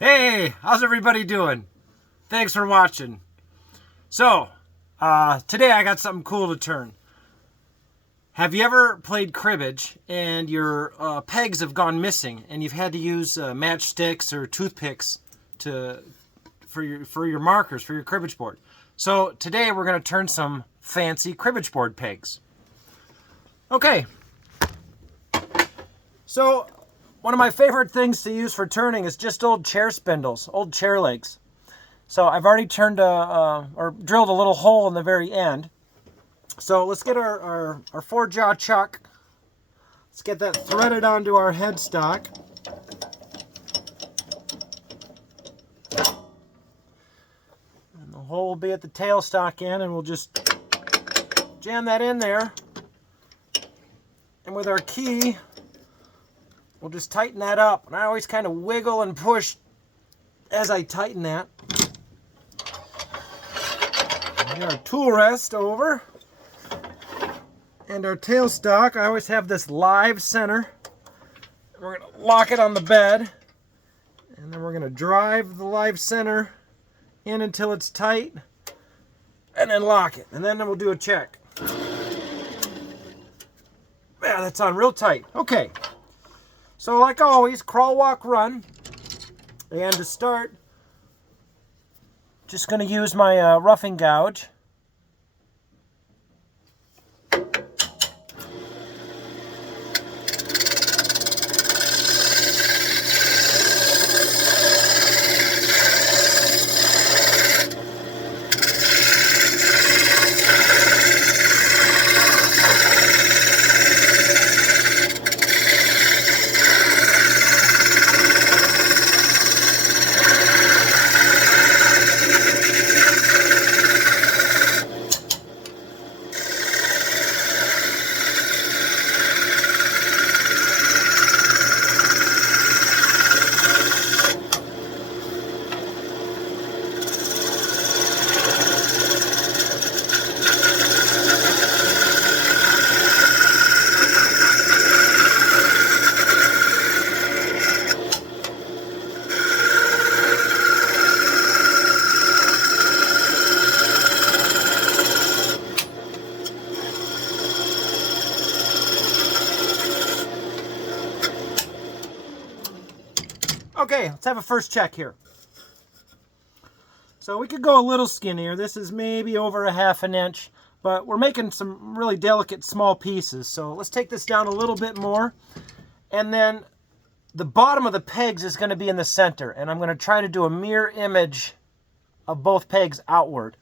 Hey, how's everybody doing? Thanks for watching. So, today I got something cool to turn. Have you ever played cribbage and your pegs have gone missing and you've had to use matchsticks or toothpicks for your markers, for your cribbage board? So today we're going to turn some fancy cribbage board pegs. Okay. So one of my favorite things to use for turning is just old chair spindles, old chair legs. So I've already turned or drilled a little hole in the very end. So let's get our 4-jaw chuck. Let's get that threaded onto our headstock. And the hole will be at the tailstock end, and we'll just jam that in there. And with our key, we'll just tighten that up. And I always kind of wiggle and push as I tighten that. And our tool rest over. And our tailstock, I always have this live center. We're going to lock it on the bed. And then we're going to drive the live center in until it's tight. And then lock it. And then we'll do a check. Yeah, that's on real tight. Okay. So like always, crawl, walk, run. And to start, just going to use my roughing gouge. Okay, let's have a first check here. So we could go a little skinnier. This is maybe over a ½ an inch, but we're making some really delicate small pieces. So let's take this down a little bit more. And then the bottom of the pegs is going to be in the center. And I'm going to try to do a mirror image of both pegs outward.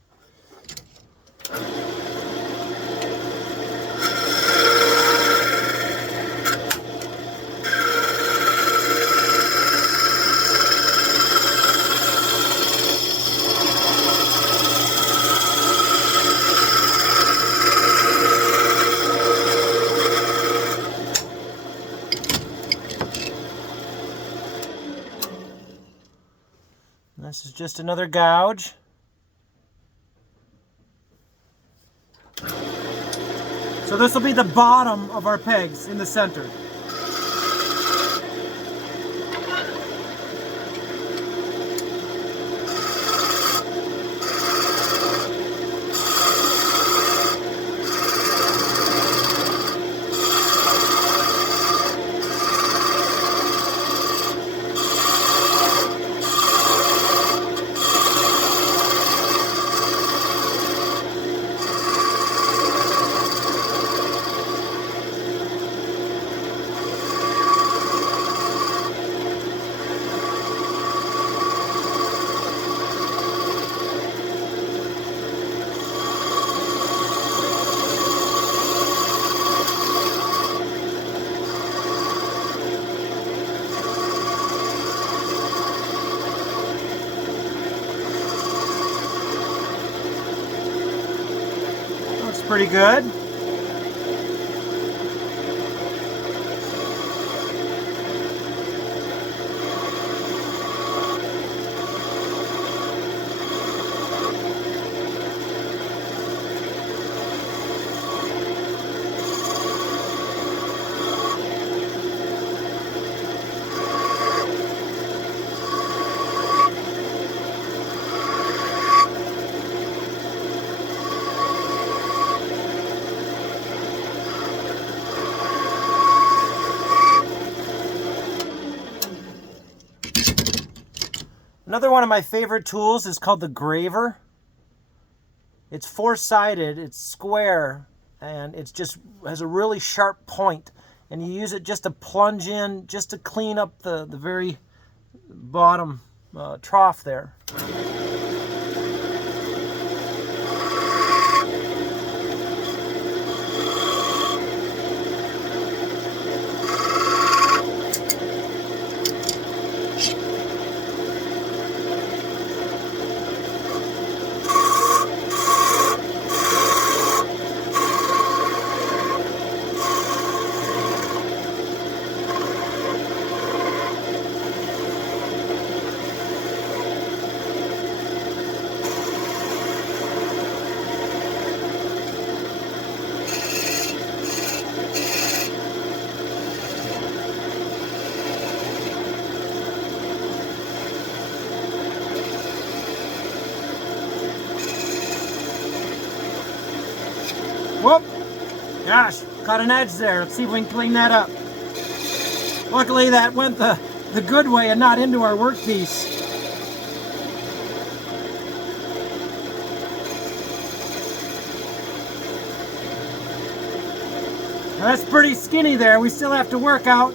This is just another gouge. So this will be the bottom of our pegs in the center. Pretty good. Another one of my favorite tools is called the graver. It's four-sided, it's square, and it's just has a really sharp point. And you use it just to plunge in, just to clean up the very bottom trough there. Whoop! Gosh, caught an edge there. Let's see if we can clean that up. Luckily that went the good way and not into our workpiece. Now that's pretty skinny there. We still have to work out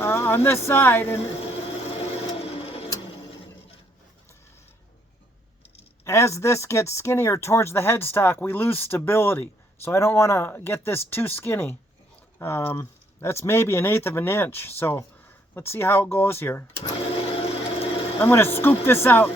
on this side, and as this gets skinnier towards the headstock, we lose stability. So I don't want to get this too skinny. That's maybe 1/8 of an inch. So let's see how it goes here. I'm going to scoop this out.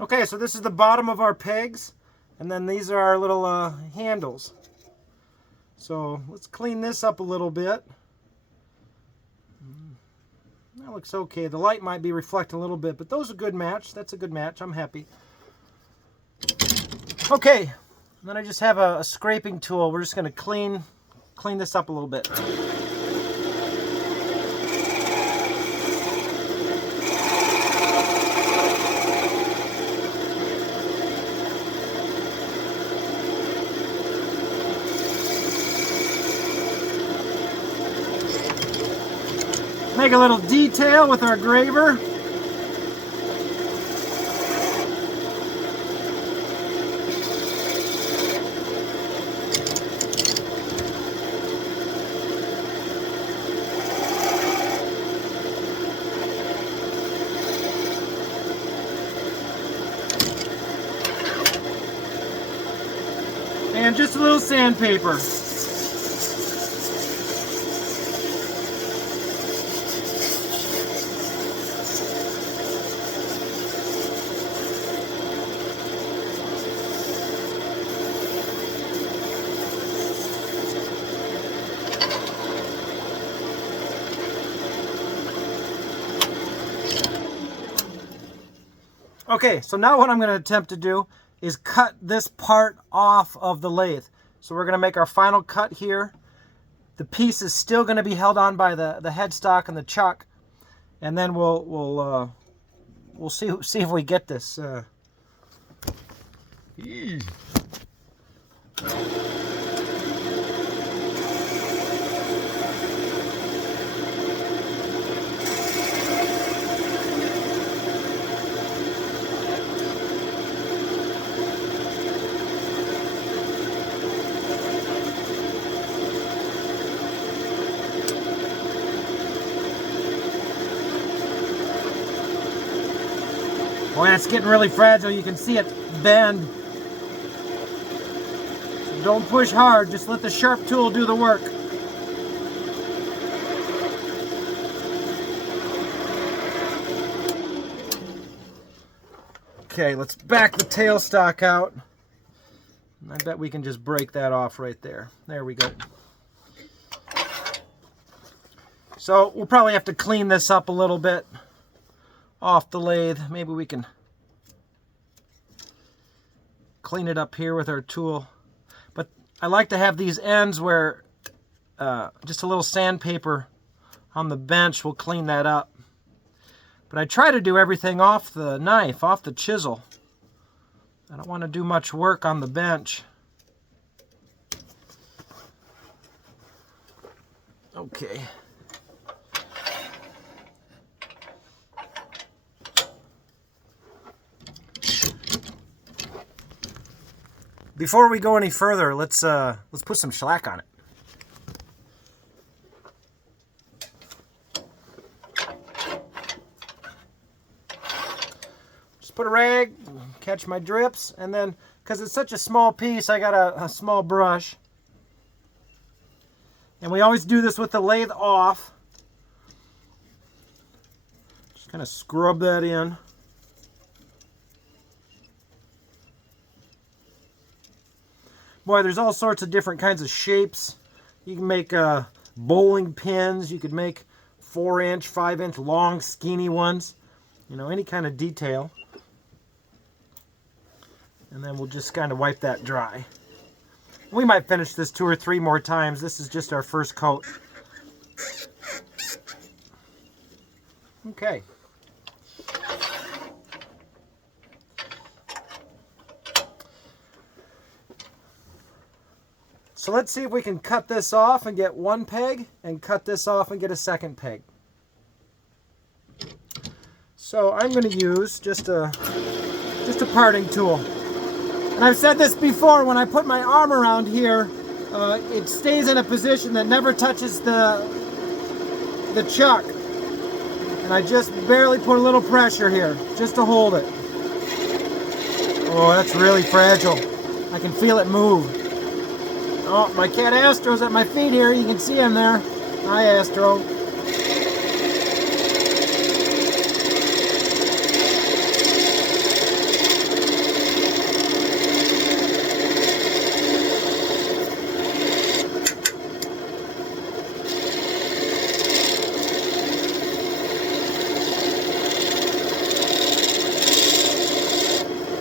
Okay, so this is the bottom of our pegs, and then these are our little handles. So let's clean this up a little bit. That looks okay. The light might be reflecting a little bit, but those are a good match. That's a good match. I'm happy. Okay, and then I just have a scraping tool. We're just going to clean this up a little bit. Make a little detail with our graver. And just a little sandpaper. Okay, so now what I'm going to attempt to do is cut this part off of the lathe. So we're going to make our final cut here. The piece is still going to be held on by the headstock and the chuck, and then we'll see if we get this. Boy, it's getting really fragile. You can see it bend. So don't push hard. Just let the sharp tool do the work. Okay, let's back the tailstock out. I bet we can just break that off right there. There we go. So we'll probably have to clean this up a little bit off the lathe. Maybe we can clean it up here with our tool. But I like to have these ends where just a little sandpaper on the bench will clean that up. But I try to do everything off the knife, off the chisel. I don't want to do much work on the bench. Okay. Before we go any further, let's put some shellac on it. Just put a rag, catch my drips, and then, because it's such a small piece, I got a small brush. And we always do this with the lathe off. Just kind of scrub that in. Boy, there's all sorts of different kinds of shapes. You can make bowling pins. You could make 4-inch, 5-inch long, skinny ones. You know, any kind of detail. And then we'll just kind of wipe that dry. We might finish this 2 or 3 more times. This is just our first coat. Okay. So let's see if we can cut this off and get one peg, and cut this off and get a second peg. So I'm going to use just a parting tool. And I've said this before, when I put my arm around here, it stays in a position that never touches the chuck. And I just barely put a little pressure here, just to hold it. Oh, that's really fragile. I can feel it move. Oh, my cat Astro's at my feet here. You can see him there. Hi, Astro.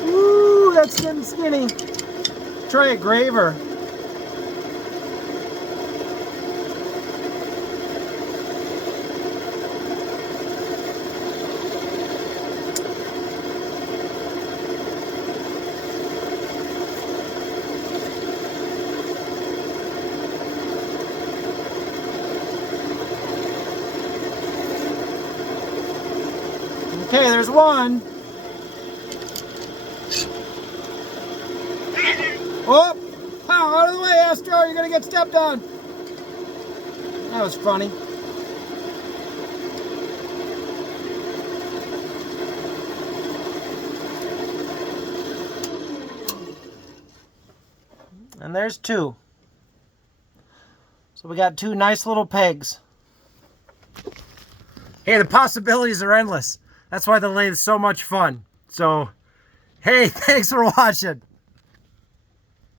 Woo, that's getting skinny. Try a graver. Okay, there's one. Oh, out of the way, Astro, you're gonna get stepped on. That was funny. And there's 2. So we got 2 nice little pegs. Hey, the possibilities are endless. That's why the lathe is so much fun. So, hey, thanks for watching.